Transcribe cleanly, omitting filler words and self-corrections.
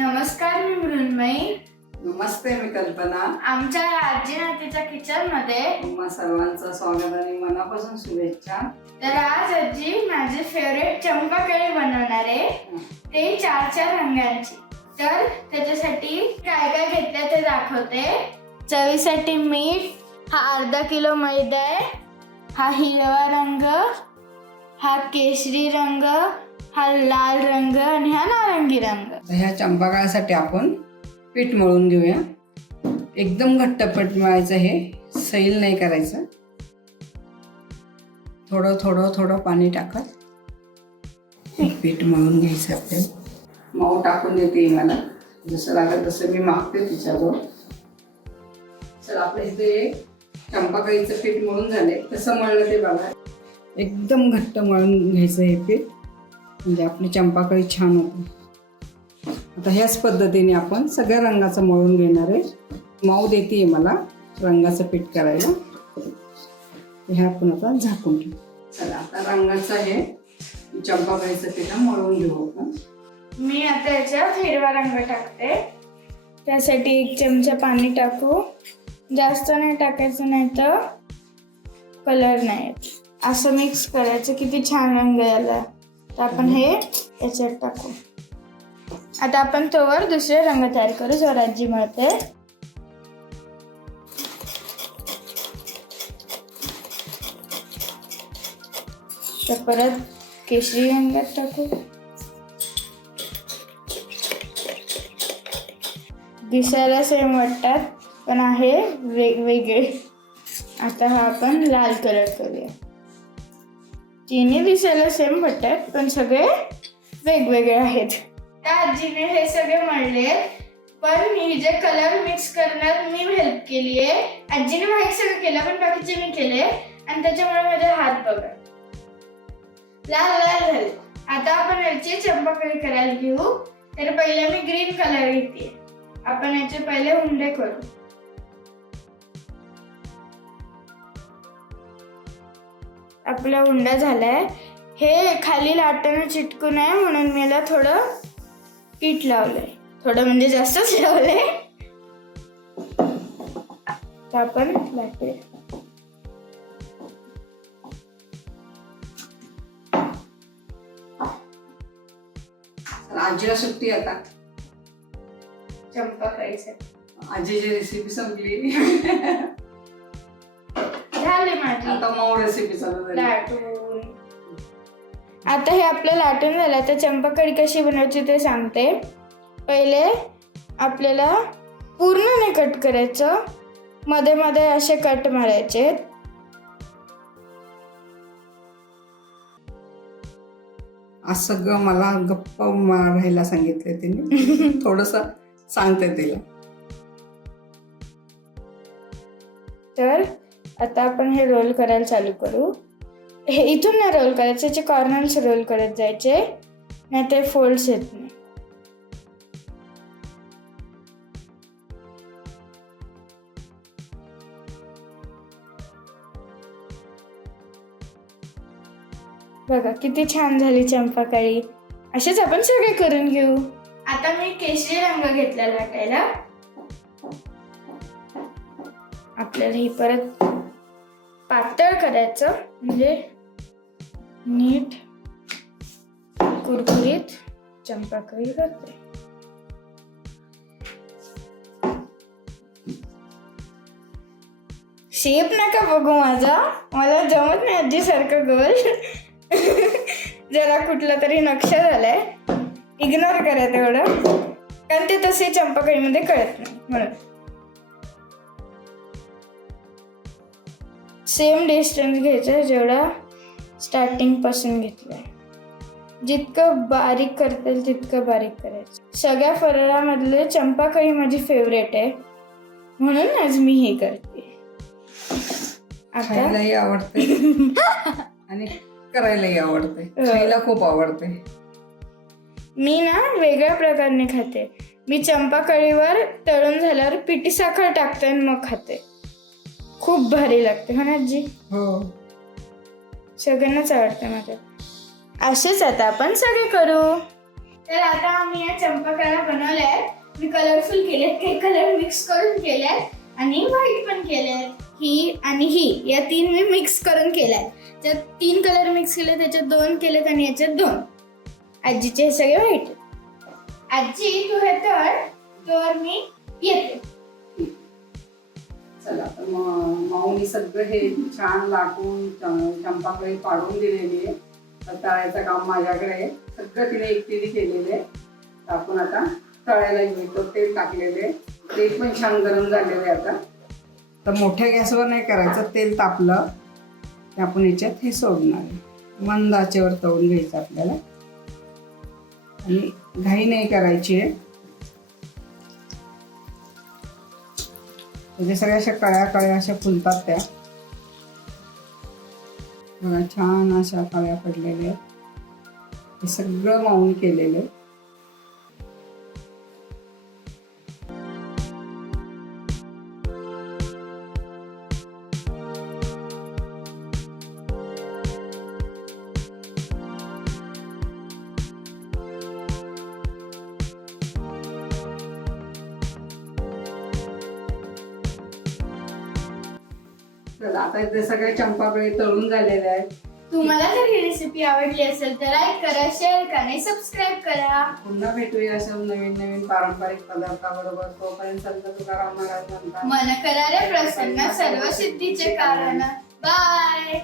नमस्कार, मी मृण्मयी. नमस्ते, मी कल्पना. आमच्या आजी नातीच्या किचन मध्ये तुम्हा सर्वांचं स्वागत आणि मनापासून शुभेच्छा. तर आज आजी माझी फेवरेट चंपाकळी बनवणार आहे, ते 4 रंगांची. तर त्याच्यासाठी काय काय घेतलं ते दाखवते. चवीसाठी मीठ, हा अर्धा किलो मैदा आहे, हा हिरवा रंग, हा केशरी रंग, हा लाल रंग आणि हा नारंगी रंग. ह्या चंपाकाळ्यासाठी आपण पीठ मळून घेऊया. एकदम घट्ट पीठ मळायचं, हे सैल नाही करायचं. थोडं थोडं थोडं पाणी टाकत पीठ मळून घ्यायचं. आपल्याला मऊ टाकून देते मला, जसं लागत तसं मी मागते तिच्याजवळ. चल, आपल्या इथे चंपाकाळीचं पीठ मळून झाले. कसं मळलं ते बघा. एकदम घट्ट मळून घ्यायचं हे पीठ, म्हणजे आपली चंपाकळी छान होते. आता ह्याच पद्धतीने आपण सगळ्या रंगाचं मळून घेणार आहे. मऊ देते मला रंगाचं पीठ करायला. हे आपण आता झाकून ठेवू. चला, आता रंगाचं हे चंपाकळीचं पीठ मळून घेऊ आपण. मी आता याच्यात हिरवा रंग टाकते. त्यासाठी 1 चमचा पाणी टाकू. जास्त नाही टाकायचं, नाही तर कलर नाही येत. असं मिक्स करायचं. किती छान रंग यायला. तर आपण हे याच्यात टाकू. आता आपण तोवर दुसरे रंग तयार करू. जो आजी मळते. तर परत केशरी रंगात टाकू. दिसायला सेम वाटतात, पण आहे वेगवेगळे. आता हा आपण लाल कलर करूया. तिन्ही दिसायला सेम वाटतात, पण सगळे वेगवेगळे आहेत. त्या आजीने हे सगळे मळले, पण मी जे कलर मिक्स करण्यात मी हेल्प केली आहे. आजीने माहीत सगळं केलं, पण बाकीचे मी केले, आणि त्याच्यामुळे माझे हात बघा लाल लाल झाले. आता आपण याची चंपाकळी करायला घेऊ. तर पहिले मी ग्रीन कलर घेते. आपण याचे पहिले उंडे करू. आपला उंडा झालाय. हे खाली लाटानं चिटकू नये म्हणून मी याला थोडं पीठ लावलंय. थोडं म्हणजे जास्तच लावलंय. तर आपण लाटूया. आजीला सुट्टी आता. चंपाकळीसाठी आजीची रेसिपी संपली. झाली माझी आता मऊ रेसिपी चालू झाली. लाटून. आता हे आपलं लाटून झालं. तर चंपाकळी कशी बनवायची ते सांगते. पहिले आपल्याला पूर्ण नाही कट करायचं, मध्ये मध्ये असे कट मारायचे. आज सगळं मला गप्पा मारायला सांगितले तिने. थोडस सांगते तिला. तर आता आपण हे रोल करायला चालू करू. हे इथून नाही रोल करायचे, याचे कॉर्नर्स रोल करत जायचे, नाही ते फोल्ड्स येत नाही. बघा किती छान झाली चंपाकळी. असेच आपण सगळे करून घेऊ. आता मी केशरी रंग घेतला लाटायला. आपल्याला ही परत पातळ करायचं, म्हणजे नीट कुरकुरीत चंपाकळी करते. शेप नका बघू माझा, मला जमत नाही आजी सारखं गोल. जरा कुठला तरी नक्षा झालाय, इग्नोर करा तेवढं, कारण ते तसे चंपाकळीमध्ये कळत नाही म्हणून. सेम डिस्टन्स घ्यायचं जेवढा स्टार्टिंग पासून घेतलाय. जितकं बारीक करता येईल तितकं बारीक करायचं. सगळ्या फराळामधले चंपाकळी माझी फेवरेट आहे, म्हणून आज मी हे करते. खायलाही आवडते आणि करायलाही आवडते. खायला खूप आवडते. मी ना वेगळ्या प्रकारे खाते. मी चंपाकळीवर तळून झाल्यावर पिठी साखर टाकते आणि मग खाते. खूप भारी लागते. हो ना आजी? हो, सगळ्यांनाच आवडते माझ्या. असेच आता आपण सगळे करू. तर आता आम्ही या चंपाकळ्या बनवल्या आहेत. कलरफुल केलेत, काही कलर मिक्स करून केल्यात आणि व्हाईट पण केल्यात. ही आणि ही या 3 मी मिक्स करून केल्यात. त्यात 3 कलर मिक्स केले, त्याच्यात 2 केलेत आणि याच्यात 2. आजीचे हे सगळे व्हाईट. आजी तू हे तर मी येते. चला तर मग माऊनी सगळं हे छान लाटून चंपाकडे पाडून दिलेली आहे. तर तळायचं काम माझ्याकडे आहे. सगळं तिने एकटीने केलेलं आहे. तर आपण आता तळायला घेतो. तेल टाकलेले, तेल पण छान गरम झालेलं आहे. आता तर मोठ्या गॅसवर नाही करायचं, तेल तापलं की आपण याच्यात हे सोडणार आहे. मंद आचेवर तळून घ्यायचं आपल्याला आणि घाई नाही करायची आहे. म्हणजे सगळ्या अशा कळ्या कळ्या अशा फुलतात त्या. बघा छान अशा कळ्या पडलेल्या आहेत. हे सगळं माऊन केलेलं आहे. तर आता ते सगळे चंपाकडे तळून झालेले आहेत. तुम्हाला जर ही रेसिपी आवडली असेल तर लाईक करा, शेअर करा आणि सबस्क्राईब करा. पुन्हा भेटूया अशा नवीन नवीन पारंपरिक पदार्थाबरोबर. तोपर्यंत संत तुकाराम महाराज म्हणतात, मन करारे प्रसन्न सर्व सिद्धीचे कारण. बाय.